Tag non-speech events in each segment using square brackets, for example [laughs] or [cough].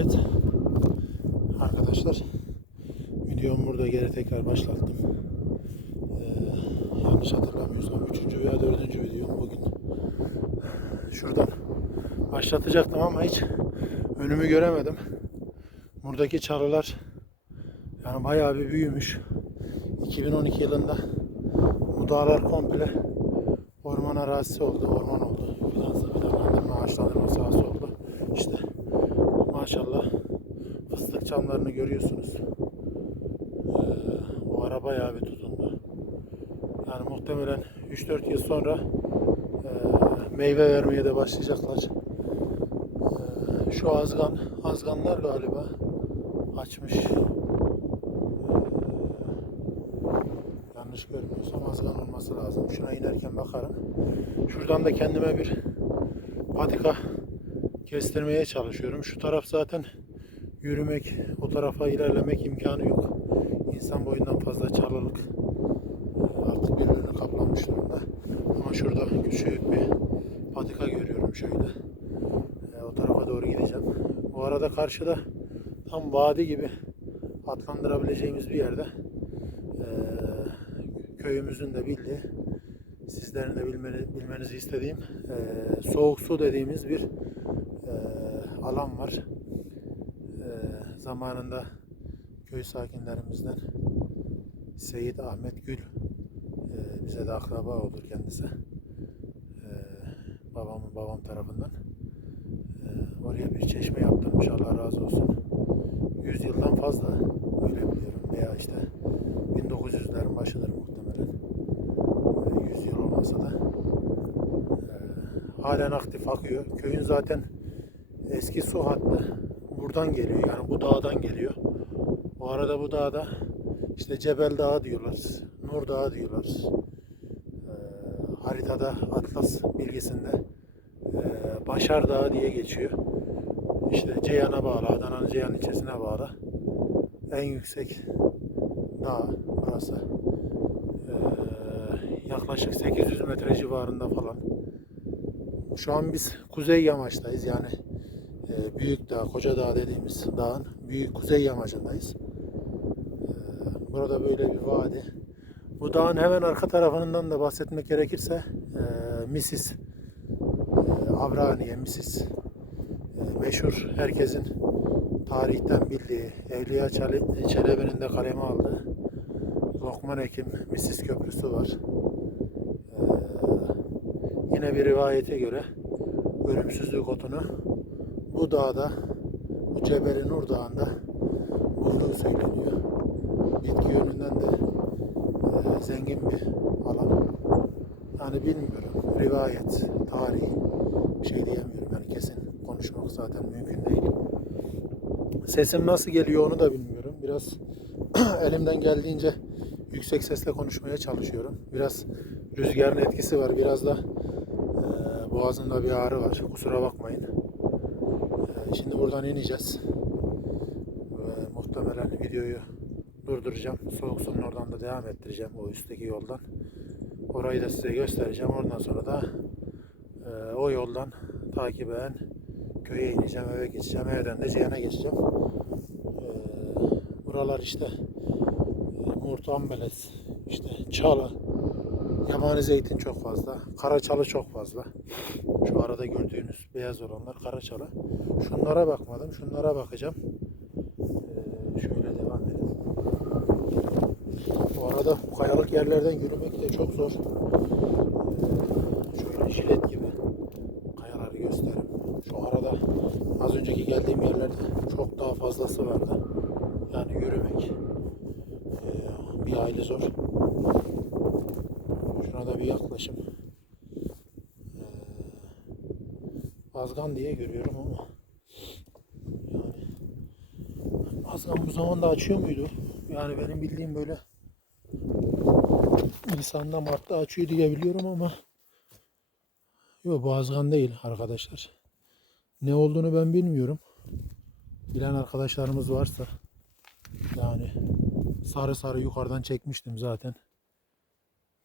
Evet. Arkadaşlar videomu burada geri tekrar başlattım. Ee, yanlış hatırlamıyorsam 3. veya 4. videom bugün. Şuradan başlatacaktım ama hiç önümü göremedim. Buradaki çalılar yani bayağı bir büyümüş. 2012 yılında bu dağlar komple orman arazisi oldu, orman oldu. Da fidanlandırma, ağaçlandırma sahası oldu. Maşallah fıstık çamlarını görüyorsunuz. Ee, o ara bayağı bir tutundu. Yani muhtemelen 3-4 yıl sonra e, meyve vermeye de başlayacaklar. Ee, şu azgan, azganlar galiba açmış. Ee, yanlış görmüyorsam azgan olması lazım. Şuna inerken bakarım. Şuradan da kendime bir patika kestirmeye çalışıyorum. Şu taraf zaten yürümek, o tarafa ilerlemek imkanı yok. İnsan boyundan fazla çalılık e, artık birbirini kaplamış durumda. Ama şurada küçük bir patika görüyorum şöyle. E, O tarafa doğru gideceğim. Bu arada karşıda tam vadi gibi atlandırabileceğimiz bir yerde e, köyümüzün de bildiği sizlerin de bilmeni, bilmenizi istediğim e, soğuk su dediğimiz bir alan var. E, zamanında köy sakinlerimizden Seyit Ahmet Gül e, bize de akraba olur kendisi. E, babamın babam tarafından. E, oraya bir çeşme yaptırmış Allah razı olsun. 100 yıldan fazla öyle biliyorum veya işte 1900'lerin başıdır muhtemelen. E, 100 yıl olmasa da e, halen aktif akıyor. Köyün zaten eski su hattı buradan geliyor. Yani bu dağdan geliyor. Bu arada bu dağda işte Cebel Dağı diyorlar. Nur Dağı diyorlar. E, haritada Atlas bilgisinde e, Başar Dağı diye geçiyor. İşte Ceyhan'a bağlı, Adana'nın Ceyhan ilçesine bağlı. En yüksek dağ burası. E, yaklaşık 800 metre civarında falan. Şu an biz kuzey yamaçtayız yani e, Büyük Dağ, Koca Dağ dediğimiz dağın büyük kuzey yamacındayız. E, burada böyle bir vadi. Bu dağın hemen arka tarafından da bahsetmek gerekirse e, Misis, e, Avraniye, Misis e, meşhur herkesin tarihten bildiği Evliya Çele- Çelebi'nin de kaleme aldığı Lokman Ekim Misis Köprüsü var. E, yine bir rivayete göre ölümsüzlük otunu bu dağda, bu Cebeli Nur Dağı'nda bulduğu söyleniyor. Bitki yönünden de e, zengin bir alan. Yani bilmiyorum. Rivayet, tarih şey diyemiyorum. Yani kesin konuşmak zaten mümkün değil. Sesim nasıl geliyor onu da bilmiyorum. Biraz [clears throat] elimden geldiğince yüksek sesle konuşmaya çalışıyorum. Biraz rüzgarın etkisi var. Biraz da e, boğazımda bir ağrı var. Kusura bakmayın. Şimdi buradan ineceğiz. Ve muhtemelen videoyu durduracağım. Soğuk suyun oradan da devam ettireceğim o üstteki yoldan. Orayı da size göstereceğim. Ondan sonra da e, o yoldan takiben köye ineceğim, eve geçeceğim. Evden de Ceyhan'a geçeceğim. E, buralar işte e, Murtu Ambeles, işte Çalı, Yabani zeytin çok fazla. Karaçalı çok fazla. Şu arada gördüğünüz beyaz olanlar karaçalı. Şunlara bakmadım. Şunlara bakacağım. Ee, şöyle devam edelim. Bu arada bu kayalık yerlerden yürümek de çok zor. Ee, şöyle jilet gibi kayaları göstereyim. Şu arada az önceki geldiğim yerlerde çok daha fazlası vardı. Yani yürümek ee, bir aile zor. Şuna da bir yaklaşım. Ee, Azgan diye görüyorum ama yani Azgan bu zamanda açıyor muydu? Yani benim bildiğim böyle Nisan'da Mart'ta açıyor diye biliyorum ama yok bu Azgan değil arkadaşlar. Ne olduğunu ben bilmiyorum. Bilen arkadaşlarımız varsa yani sarı sarı yukarıdan çekmiştim zaten.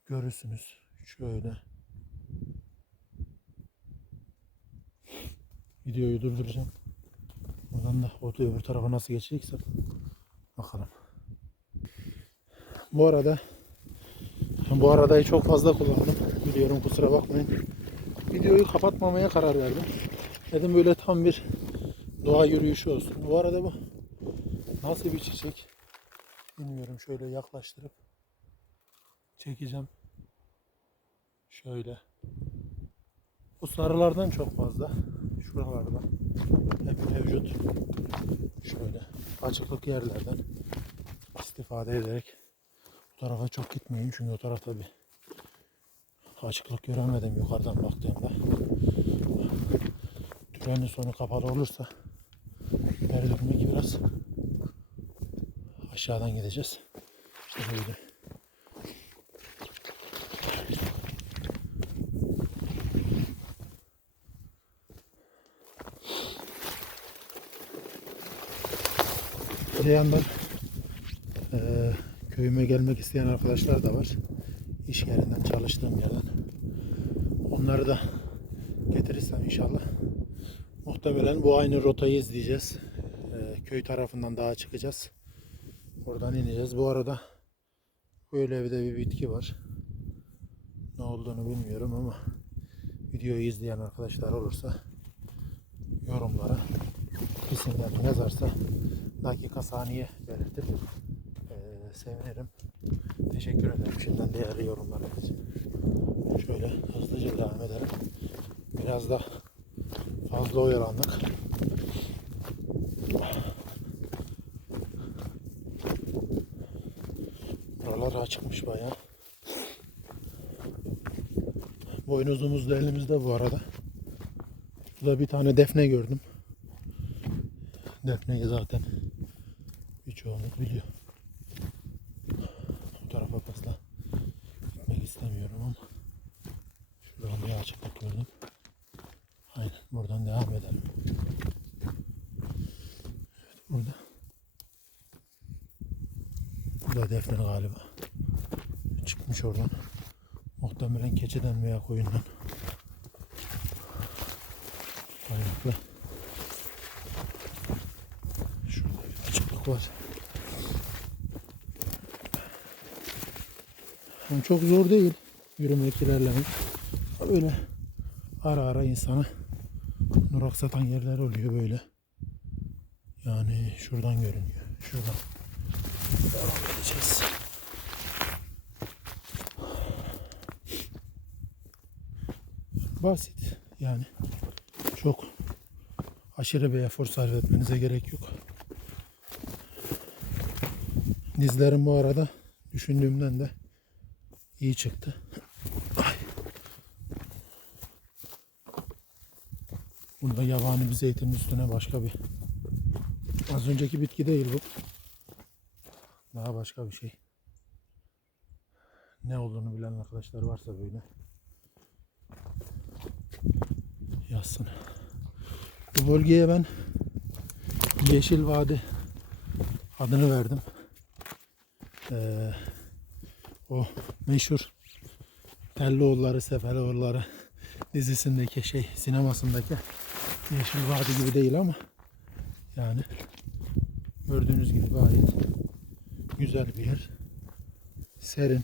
Görürsünüz. Şöyle. Videoyu durduracağım. Buradan da o öbür tarafa nasıl geçeceksem bakalım. Bu arada bu aradayı çok fazla kullandım. Biliyorum kusura bakmayın. Videoyu kapatmamaya karar verdim. Dedim böyle tam bir doğa yürüyüşü olsun. Bu arada bu nasıl bir çiçek bilmiyorum. Şöyle yaklaştırıp çekeceğim. Şöyle. Bu sarılardan çok fazla. Şuralarda hep mevcut. Şöyle açıklık yerlerden istifade ederek bu tarafa çok gitmeyeyim çünkü o tarafta bir açıklık göremedim yukarıdan baktığımda. Trenin sonu kapalı olursa geri dönmek biraz aşağıdan gideceğiz. İşte böyle. Öte yandan eee, köyüme gelmek isteyen arkadaşlar da var. İş yerinden, çalıştığım yerden. Onları da getirirsem inşallah. Muhtemelen bu aynı rotayı izleyeceğiz. Eee, köy tarafından dağa çıkacağız. Oradan ineceğiz. Bu arada böyle bir de bir bitki var. Ne olduğunu bilmiyorum ama videoyu izleyen arkadaşlar olursa yorumlara isimlerini yazarsa dakika saniye belirtip eee, sevinirim. Teşekkür ederim şimdiden değerli yorumlarınız için. Şöyle hızlıca devam edelim. Biraz da fazla oyalandık. Buralar açıkmış bayağı. Boynuzumuz da elimizde bu arada. Burada bir tane defne gördüm. Defneyi zaten birçoğunuz biliyor. Bu tarafa fazla gitmek istemiyorum ama şuradan bir açıklık gördüm. Aynen buradan devam edelim. Evet burada. Bu da defne galiba. Çıkmış oradan. Muhtemelen keçiden veya koyundan. Kaynaklı. Şurada bir açıklık var. Yani çok zor değil yürümek ilerlemek. Böyle ara ara insana nurak satan yerler oluyor böyle. Yani şuradan görünüyor. Şuradan. Devam edeceğiz. Basit yani. Çok aşırı bir efor sarf etmenize gerek yok. Dizlerim bu arada düşündüğümden de iyi çıktı. Ay. Burada yabani bir zeytinin üstüne başka bir az önceki bitki değil bu. Daha başka bir şey. Ne olduğunu bilen arkadaşlar varsa böyle yazsın. Bu bölgeye ben Yeşil Vadi adını verdim. Ee, o meşhur Telloğulları, Seferoğulları dizisindeki şey, sinemasındaki Yeşil Vadi gibi değil ama yani gördüğünüz gibi gayet güzel bir yer. Serin,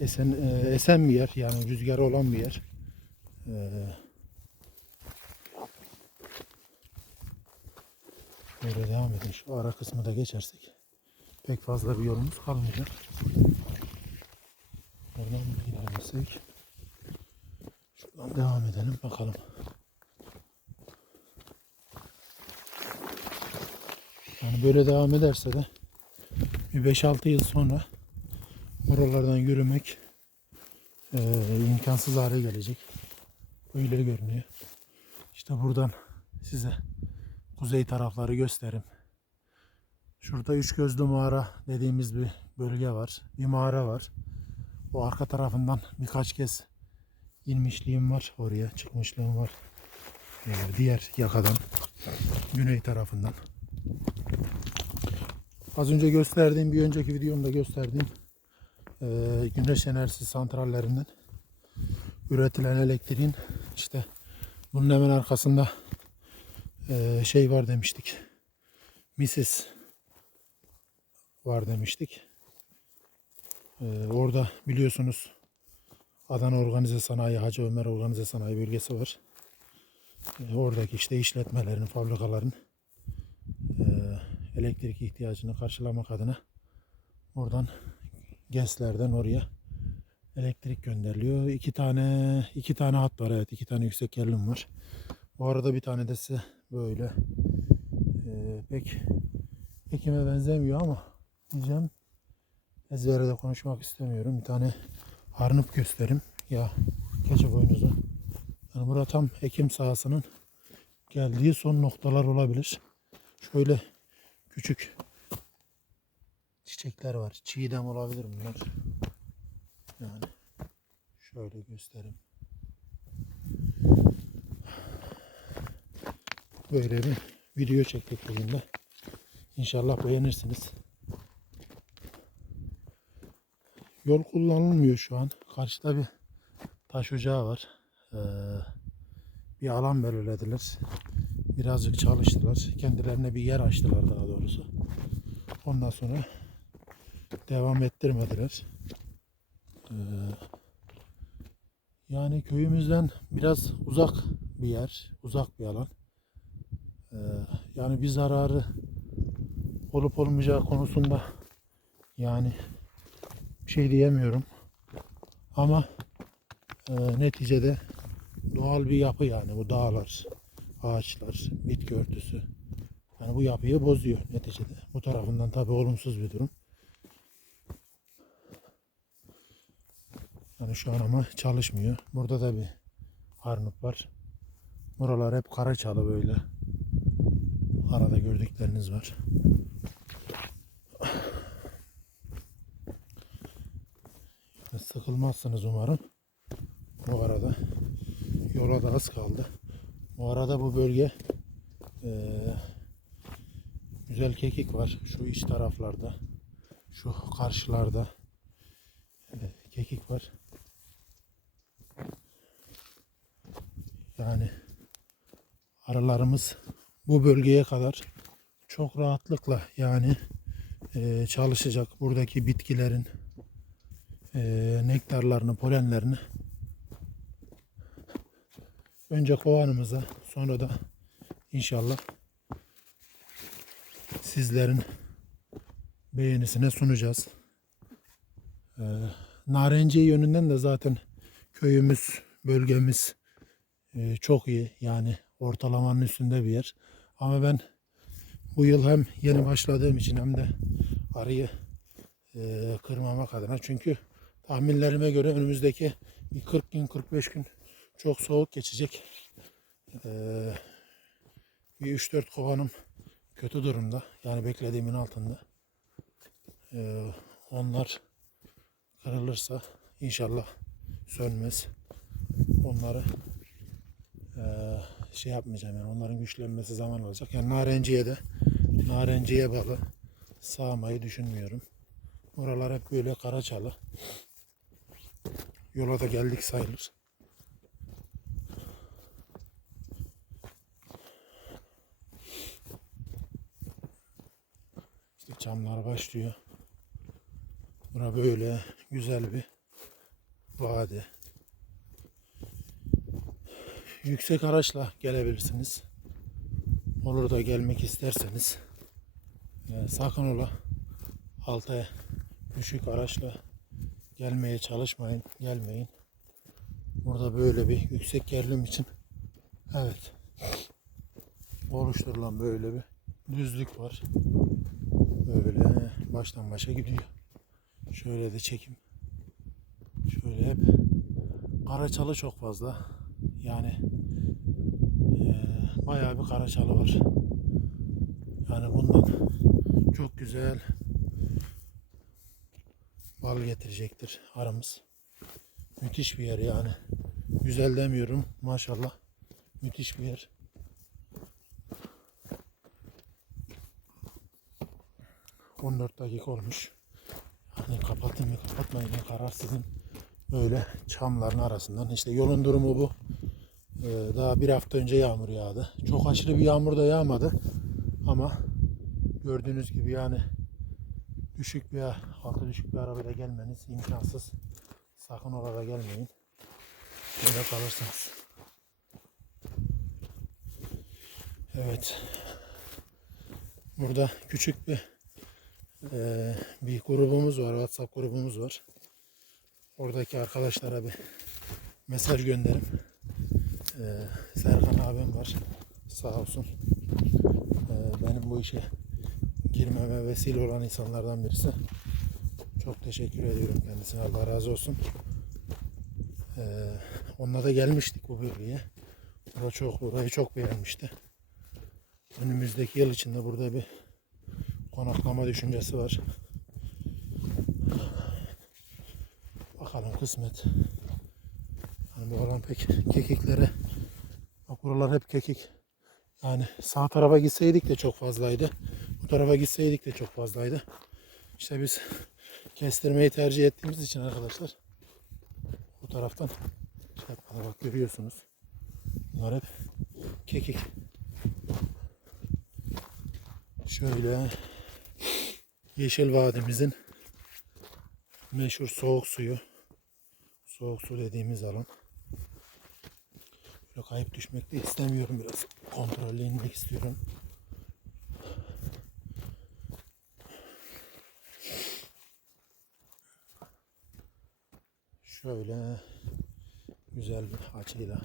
esen, e, esen bir yer yani rüzgarı olan bir yer. Ee, Böyle devam edin. Şu ara kısmı da geçersek pek fazla bir yolumuz kalmayacak. Oradan mı ilerlesek? Şuradan devam edelim bakalım. Yani böyle devam ederse de bir 5-6 yıl sonra oralardan yürümek eee, imkansız hale gelecek. Öyle görünüyor. İşte buradan size kuzey tarafları gösterim. Şurada üç gözlü mağara dediğimiz bir bölge var. Bir mağara var. O arka tarafından birkaç kez inmişliğim var oraya. Çıkmışlığım var. Ee, diğer yakadan. Güney tarafından. Az önce gösterdiğim bir önceki videomda gösterdiğim e, güneş enerjisi santrallerinden üretilen elektriğin işte bunun hemen arkasında Ee, şey var demiştik. Mrs. var demiştik. Ee, orada biliyorsunuz Adana Organize Sanayi, Hacı Ömer Organize Sanayi bölgesi var. Ee, oradaki işte işletmelerin, fabrikaların e, elektrik ihtiyacını karşılamak adına oradan GES'lerden oraya elektrik gönderiliyor. İki tane iki tane hat var evet. iki tane yüksek gerilim var. Bu arada bir tane de size böyle e, pek ekime benzemiyor ama diyeceğim ezbere de konuşmak istemiyorum. Bir tane harnıp gösterim. Ya keçe boynuzu. Yani burada tam ekim sahasının geldiği son noktalar olabilir. Şöyle küçük çiçekler var. Çiğdem olabilir bunlar. Yani şöyle göstereyim. Böyle bir video çektik bugün de. İnşallah beğenirsiniz. Yol kullanılmıyor şu an. Karşıda bir taş ocağı var. Ee, bir alan belirlediler. Birazcık çalıştılar. Kendilerine bir yer açtılar daha doğrusu. Ondan sonra devam ettirmediler. Ee, yani köyümüzden biraz uzak bir yer, uzak bir alan. Ee, yani bir zararı olup olmayacağı konusunda yani şey diyemiyorum. Ama e, neticede doğal bir yapı yani bu dağlar, ağaçlar, bitki örtüsü. Yani bu yapıyı bozuyor neticede. Bu tarafından tabii olumsuz bir durum. Yani şu an ama çalışmıyor. Burada da bir harnup var. Buralar hep karaçalı böyle. Arada gördükleriniz var. Sıkılmazsınız umarım. Bu arada yola da az kaldı. Bu arada bu bölge eee, güzel kekik var. Şu iç taraflarda. Şu karşılarda eee, kekik var. Yani arılarımız bu bölgeye kadar çok rahatlıkla yani eee, çalışacak. Buradaki bitkilerin eee, nektarlarını, polenlerini önce kovanımıza sonra da inşallah sizlerin beğenisine sunacağız. Eee Narenciye yönünden de zaten köyümüz, bölgemiz eee, çok iyi. Yani ortalamanın üstünde bir yer. Ama ben bu yıl hem yeni başladığım için hem de arıyı eee, kırmamak adına. Çünkü tahminlerime göre önümüzdeki bir 40 gün 45 gün çok soğuk geçecek. Eee, bir 3-4 kovanım kötü durumda. Yani beklediğimin altında. Eee, onlar kırılırsa inşallah sönmez. Onları eee, şey yapmayacağım yani onların güçlenmesi zaman alacak. Yani narenciye de narenciye balı sağmayı düşünmüyorum. Oralar hep böyle karaçalı. Yola da geldik sayılır. İşte camlar başlıyor. Bura böyle güzel bir vadi. Yüksek araçla gelebilirsiniz. Olur da gelmek isterseniz sakın ola alta düşük araçla gelmeye çalışmayın, gelmeyin. Burada böyle bir yüksek gerilim için evet oluşturulan böyle bir düzlük var. Böyle baştan başa gidiyor. Şöyle de çekim. Şöyle hep karaçalı çok fazla. Yani eee bayağı bir karaçalı var. Yani bundan çok güzel bal getirecektir aramız. Müthiş bir yer yani. Güzel demiyorum maşallah. Müthiş bir yer. ...14 dakika olmuş. Hani kapatayım mı kapatmayayım mı karar sizin. Böyle çamların arasından. işte yolun durumu bu. Ee, daha bir hafta önce yağmur yağdı. Çok aşırı bir yağmur da yağmadı. Ama gördüğünüz gibi yani düşük bir halka düşük bir arabayla gelmeniz imkansız. Sakın orada gelmeyin. Böyle kalırsınız. Evet. Burada küçük bir eee, bir grubumuz var. WhatsApp grubumuz var. Oradaki arkadaşlara bir mesaj gönderim. Eee, Serkan abim var. Sağ olsun. Eee, benim bu işe girmeme vesile olan insanlardan birisi. Çok teşekkür ediyorum kendisine. Allah razı olsun. Eee onunla da gelmiştik bu bölgeye. Burayı çok, burayı çok beğenmişti. Önümüzdeki yıl içinde burada bir konaklama düşüncesi var. Bakalım kısmet. Yani bu alan pek kekiklere bak buralar hep kekik. Yani sağ tarafa gitseydik de çok fazlaydı. Tarafa gitseydik de çok fazlaydı. İşte biz kestirmeyi tercih ettiğimiz için arkadaşlar bu taraftan yapmadı. bak görüyorsunuz. Bunlar hep kekik. Şöyle Yeşil Vadimizin meşhur soğuk suyu. Soğuk su dediğimiz alan. Böyle kayıp düşmek de istemiyorum biraz. Kontrollü inmek istiyorum. Şöyle güzel bir açıyla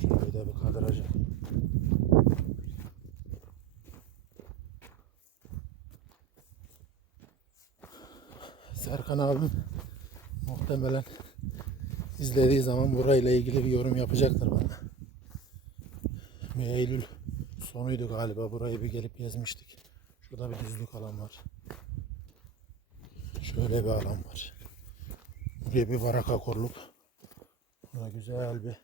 şöyle de bir kadrajı Serkan abim muhtemelen izlediği zaman burayla ilgili bir yorum yapacaktır bana. Bir Eylül sonuydu galiba burayı bir gelip gezmiştik. Şurada bir düzlük alan var. Şöyle bir alan var. Buraya bir varaka kurulup burada güzel bir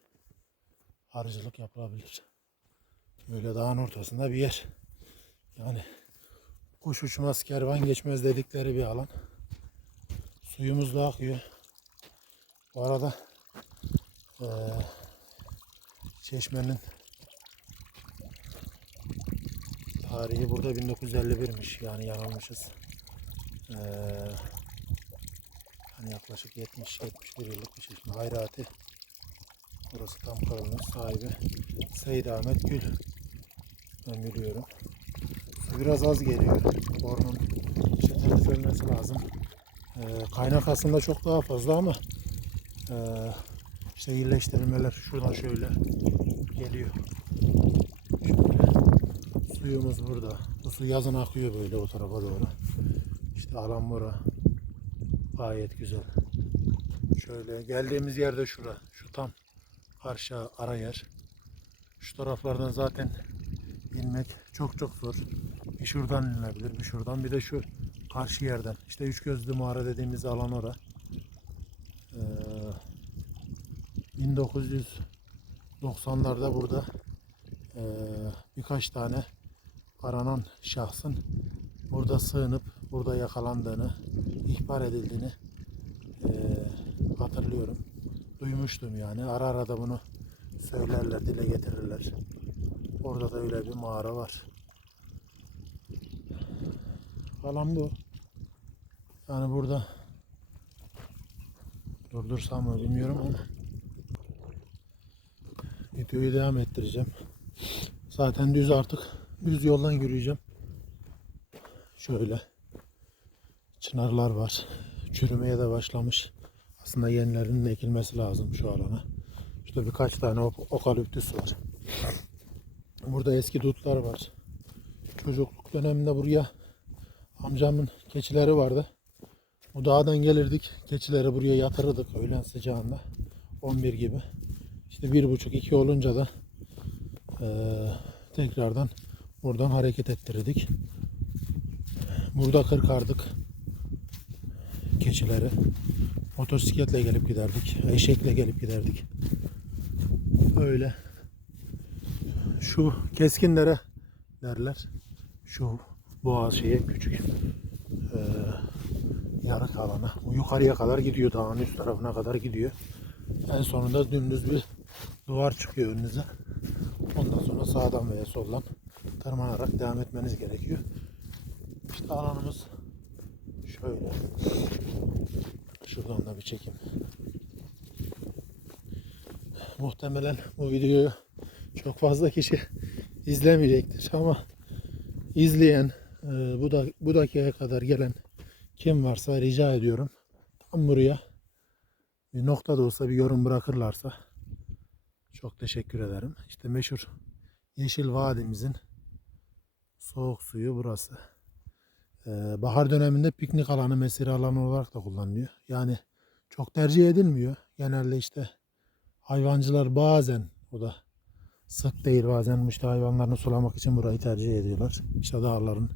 harcılık yapılabilir. Böyle dağın ortasında bir yer. Yani kuş uçmaz kervan geçmez dedikleri bir alan. Suyumuz da akıyor. Bu arada eee, çeşmenin tarihi burada 1951'miş. Yani yanılmışız. Eee hani yaklaşık 70-71 yıllık bir çeşme. Hayrati. Burası tam kralının sahibi. Seyit Ahmet Gül. Ben biraz az geliyor. Borunun işte temizlenmesi lazım. Ee, kaynak aslında çok daha fazla ama ee, işte iyileştirilmeler şuradan şöyle geliyor. Şöyle. Suyumuz burada. Bu su yazın akıyor böyle o tarafa doğru. İşte alan bura. Gayet güzel. Şöyle geldiğimiz yerde şura. Şu tam karşı ara yer. Şu taraflardan zaten inmek çok çok zor. Bir şuradan inilebilir, bir şuradan, bir de şu karşı yerden. İşte üç gözlü mağara dediğimiz alan ora. Ee, 1990'larda burada ee, birkaç tane aranan şahsın burada sığınıp burada yakalandığını, ihbar edildiğini ee, hatırlıyorum. Duymuştum yani. Ara ara da bunu söylerler, dile getirirler. Orada da öyle bir mağara var. Alan bu. Yani burada durdursam mı bilmiyorum ama videoyu devam ettireceğim. Zaten düz artık düz yoldan yürüyeceğim. Şöyle çınarlar var. Çürümeye de başlamış. Aslında yenilerinin ekilmesi lazım şu alana. İşte birkaç tane ok- okaliptüs var. Burada eski dutlar var. Çocukluk döneminde buraya amcamın keçileri vardı. Bu dağdan gelirdik. Keçileri buraya yatırırdık öğlen sıcağında. 11 gibi. İşte bir buçuk iki olunca da eee, tekrardan buradan hareket ettirdik. Burada kırkardık keçileri. Motosikletle gelip giderdik. Eşekle gelip giderdik. Öyle. Şu keskinlere derler. Şu boğaz şeye küçük eee yarık alana. Bu yukarıya kadar gidiyor. Dağın üst tarafına kadar gidiyor. En sonunda dümdüz bir duvar çıkıyor önünüze. Ondan sonra sağdan veya soldan tırmanarak devam etmeniz gerekiyor. İşte alanımız şöyle. Şuradan da bir çekim. Muhtemelen bu videoyu çok fazla kişi [laughs] izlemeyecektir ama izleyen e, bu da bu dakikaya kadar gelen kim varsa rica ediyorum tam buraya bir nokta da olsa bir yorum bırakırlarsa çok teşekkür ederim. İşte meşhur Yeşil Vadimizin soğuk suyu burası. Bahar döneminde piknik alanı, mesire alanı olarak da kullanılıyor. Yani çok tercih edilmiyor. Genelde işte hayvancılar bazen o da sık değil bazen işte hayvanlarını sulamak için burayı tercih ediyorlar. İşte dağların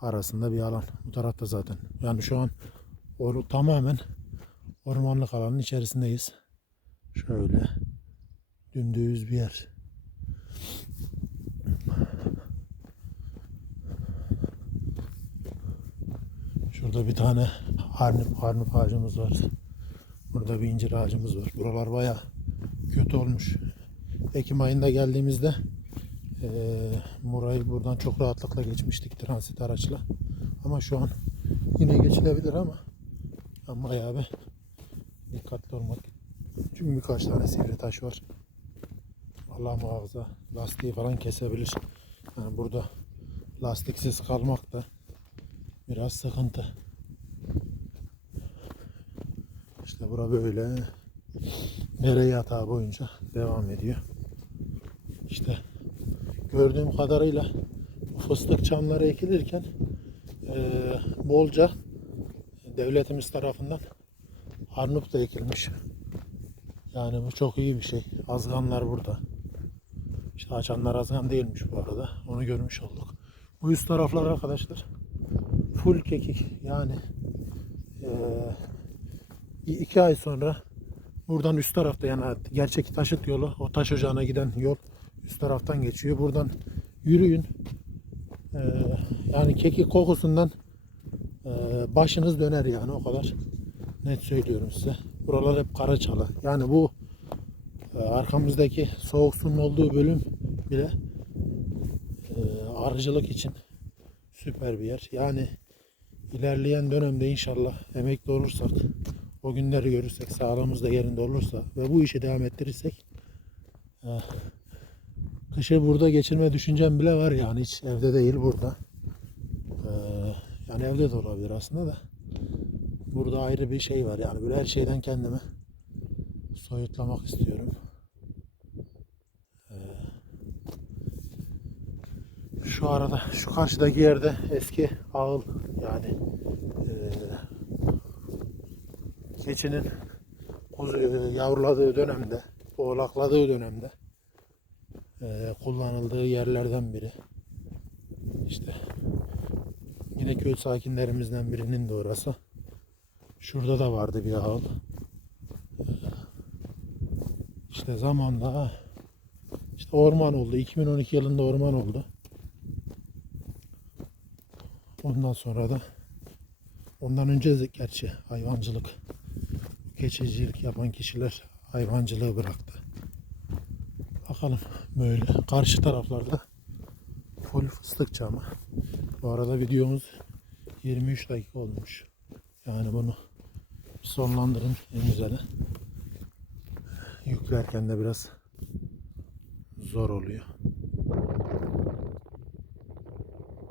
arasında bir alan. Bu tarafta zaten. Yani şu an or tamamen ormanlık alanın içerisindeyiz. Şöyle dümdüz bir yer. Şurada bir tane harnip, harnip ağacımız var. Burada bir incir ağacımız var. Buralar baya kötü olmuş. Ekim ayında geldiğimizde eee burayı buradan çok rahatlıkla geçmiştik transit araçla. Ama şu an yine geçilebilir ama ama bayağı bir dikkatli olmak. Çünkü birkaç tane sivri taş var. Allah muhafaza lastiği falan kesebilir. Yani burada lastiksiz kalmak da biraz sıkıntı. İşte bura böyle dere yatağı boyunca devam ediyor. İşte gördüğüm kadarıyla fıstık çamları ekilirken eee, bolca devletimiz tarafından arnavut da ekilmiş. Yani bu çok iyi bir şey. Azganlar burada. İşte açanlar azgan değilmiş bu arada. Onu görmüş olduk. Bu üst taraflar arkadaşlar full kekik. Yani eee, iki ay sonra buradan üst tarafta yani gerçek taşıt yolu o taş ocağına giden yol üst taraftan geçiyor. Buradan yürüyün. Eee, yani kekik kokusundan eee, başınız döner yani o kadar net söylüyorum size. Buralar hep Karaçalı. Yani bu e, arkamızdaki soğuk suyun olduğu bölüm bile e, arıcılık için süper bir yer. Yani ilerleyen dönemde inşallah emekli olursak, o günleri görürsek, sağlığımız da yerinde olursa ve bu işi devam ettirirsek e, kışı burada geçirme düşüncem bile var yani hiç evde değil burada. E, yani evde de olabilir aslında da burada ayrı bir şey var yani böyle her şeyden kendimi soyutlamak istiyorum. Şu arada şu karşıdaki yerde eski ağıl yani eee, keçinin kuzu yavruladığı dönemde, oğlakladığı dönemde eee, kullanıldığı yerlerden biri. İşte yine köy sakinlerimizden birinin de orası. Şurada da vardı bir ağıl. İşte zamanla işte orman oldu. 2012 yılında orman oldu. Ondan sonra da ondan önce de gerçi hayvancılık, keçecilik yapan kişiler hayvancılığı bıraktı. Bakalım böyle karşı taraflarda full fıstık çamı. Bu arada videomuz 23 dakika olmuş. Yani bunu sonlandırın en güzeli. Yüklerken de biraz zor oluyor.